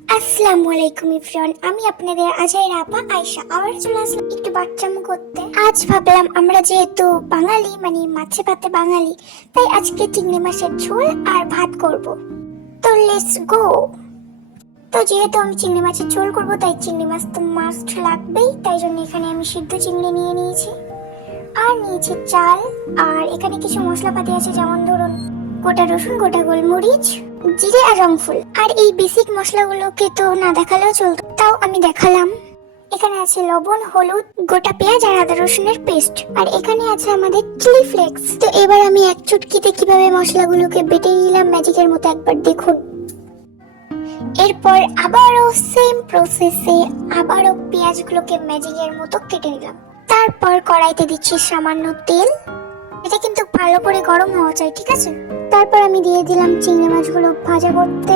আসসালামু আলাইকুম এভরিওয়ান, আমি আপনাদের আজহাইরা আপা আয়েশা আবার চলে আসলাম একটু বাচ্চামো করতে। আজ ভাবলাম আমরা যেহেতু বাঙালি মানে মাছে ভাতে বাঙালি, তাই আজকে চিংড়ি মাছের ঝোল আর ভাত করব। তো লেটস গো। তো যেহেতু আমি চিংড়ি মাছের ঝোল করব তাই চিংড়ি মাছ তো মাস্ট লাগবেই, তাই জন্য এখানে আমি সিদ্ধ চিংড়ি নিয়ে নিয়েছি আর নিয়েছি চাল। আর এখানে কিছু মশলাপাতি আছে, যেমন ধরুন গোটা রসুন, গোটা গোলমরিচ, জিরে আর রংফুল। আর এই বেসিক মশলাগুলোকে তো না দেখালেও চলতো, তাও আমি দেখালাম। এখানে আছে লবণ, হলুদ, গোটা পেঁয়াজ আর আদা রসুনের পেস্ট। আর এখানে আছে আমাদের চিলি ফ্লেক্স। তো এবার আমি এক চুটকিতে কিভাবে মশলাগুলোকে বেটে নিলাম ম্যাজিকের মতো, একবার দেখুন। এরপর আবারও সেম প্রসেসে আবারও পেঁয়াজগুলোকে ম্যাজিকের মতো কেটে নিলাম। তারপর কড়াইতে দিচ্ছি সামান্য তেল, এটা কিন্তু ভালো করে গরম হওয়া চাই, ঠিক আছে। তারপর আমি দিয়ে দিলাম চিংড়ি মাছগুলো ভাজা করতে।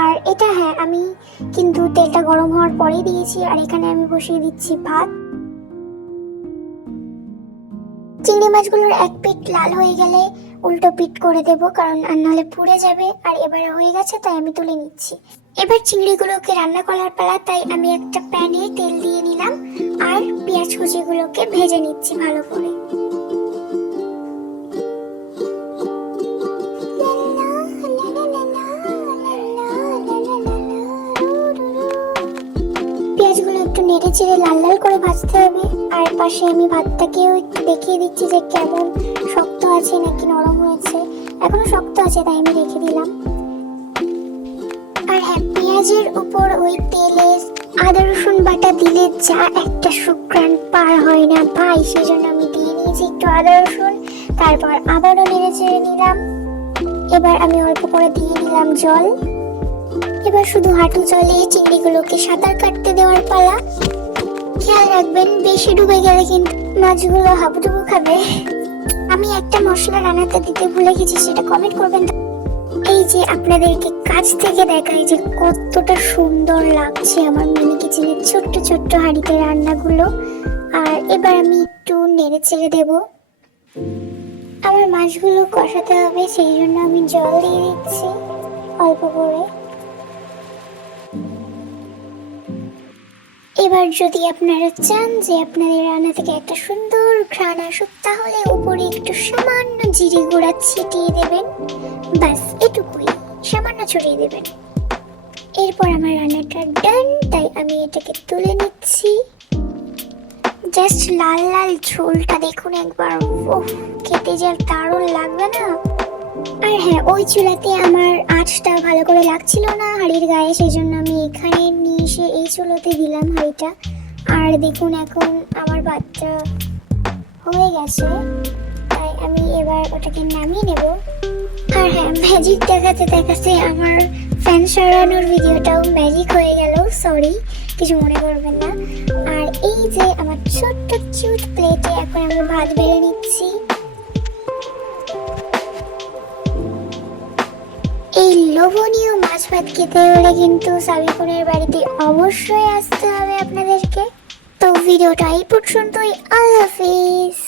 আর এটা হ্যাঁ, আমি কিন্তু তেলটা গরম হওয়ার পরেই দিয়েছি। আর এখানে আমি বসিয়ে দিচ্ছি ভাত। চিংড়ি মাছগুলোর এক পিঠ লাল হয়ে গেলে উল্টো পিঠ করে দেব, কারণ আর নাহলে পুড়ে যাবে। আর এবার হয়ে গেছে, তাই আমি তুলে নিচ্ছি। এবার চিংড়িগুলোকে রান্না করার পালা, তাই আমি একটা প্যানে তেল দিয়ে নিলাম আর পেঁয়াজ কুচিগুলোকে ভেজে নিচ্ছি ভালো করে। পেঁয়াজগুলো একটু নেড়ে চেড়ে লাল লাল করে ভাজতে হবে। আর পাশে আমি ভাতটাকেও একটু দেখিয়ে দিচ্ছি যে কেমন শক্ত আছে নাকি নরম হয়েছে। এখনো শক্ত আছে, তাই আমি রেখে দিলাম। আর হ্যাঁ, পেঁয়াজের উপর ওই তেলে আদা রসুন বাটা দিলে যা একটা সুঘ্রাণ পার হয় না ভাই, সেই জন্য আমি দিয়ে নিয়েছি একটু আদা রসুন। তারপর আবারও নেড়ে চেড়ে নিলাম। এবার আমি অল্প করে দিয়ে দিলাম জল। এবার শুধু হাঁটু জলে চিংড়িগুলোকে সাঁতার কাটতে দেওয়ার পালা। খেয়াল রাখবেন, বেশি ডুবে গেলে কিন্তু মাছগুলো হাবুডুবু খাবে। আমি একটা মশলা রান্নাতে দিতে ভুলে গেছি, সেটা কমেন্ট করবেন। এই যে আপনাদেরকে কাছ থেকে দেখাই যে কতটা সুন্দর লাগছে আমার মিনি কিচেনের ছোট্ট ছোট্ট হাঁড়িতে রান্নাগুলো। আর এবার আমি একটু নেড়ে ছেড়ে দেবো। আমার মাছগুলো কষাতে হবে, সেই জন্য আমি জল দিয়ে দিচ্ছি অল্প করে। এবার যদি আপনারা চান যে আপনাদের রান্না থেকে একটা সুন্দর ঘ্রাণ আসুক, তাহলে উপরে একটু সামান্য জিরে গুঁড়া ছিটিয়ে দেবেন। ব্যাস এটুকুই, সামান্য ছড়িয়ে দেবেন। এরপর আমার রান্নাটা ডান, তাই আমি এটাকে তুলে নিচ্ছি। জাস্ট লাল লাল ঝোলটা দেখুন একবার, ওহ খেতে যে দারুণ লাগবে না। আর হ্যাঁ, ওই চুলাতে আমার আঁচটা ভালো করে লাগছিল না হাঁড়ির গায়ে, সেই জন্য আমি এখানে নিয়ে এসে এই চুলাতে দিলাম হাঁড়িটা। আর দেখুন এখন আমার ভাতটা হয়ে গেছে, তাই আমি এবার ওটাকে নামিয়ে নেব। আর হ্যাঁ, ম্যাজিক দেখাতে দেখাতে আমার ফ্যান সরানোর ভিডিওটাও ম্যাজিক হয়ে গেল, সরি, কিছু মনে করবেন না। আর এই যে আমার ছোট্ট কিউট প্লেটে এখন আমি ভাত বেড়ে নিচ্ছি। এই লোভনীয় মাছ ভাত খেতে হলে কিন্তু সাবিকুনের বাড়িতে অবশ্যই আসতে হবে আপনাদেরকে। তো ভিডিওটা এই পর্যন্তই, আল্লাহ হাফিজ।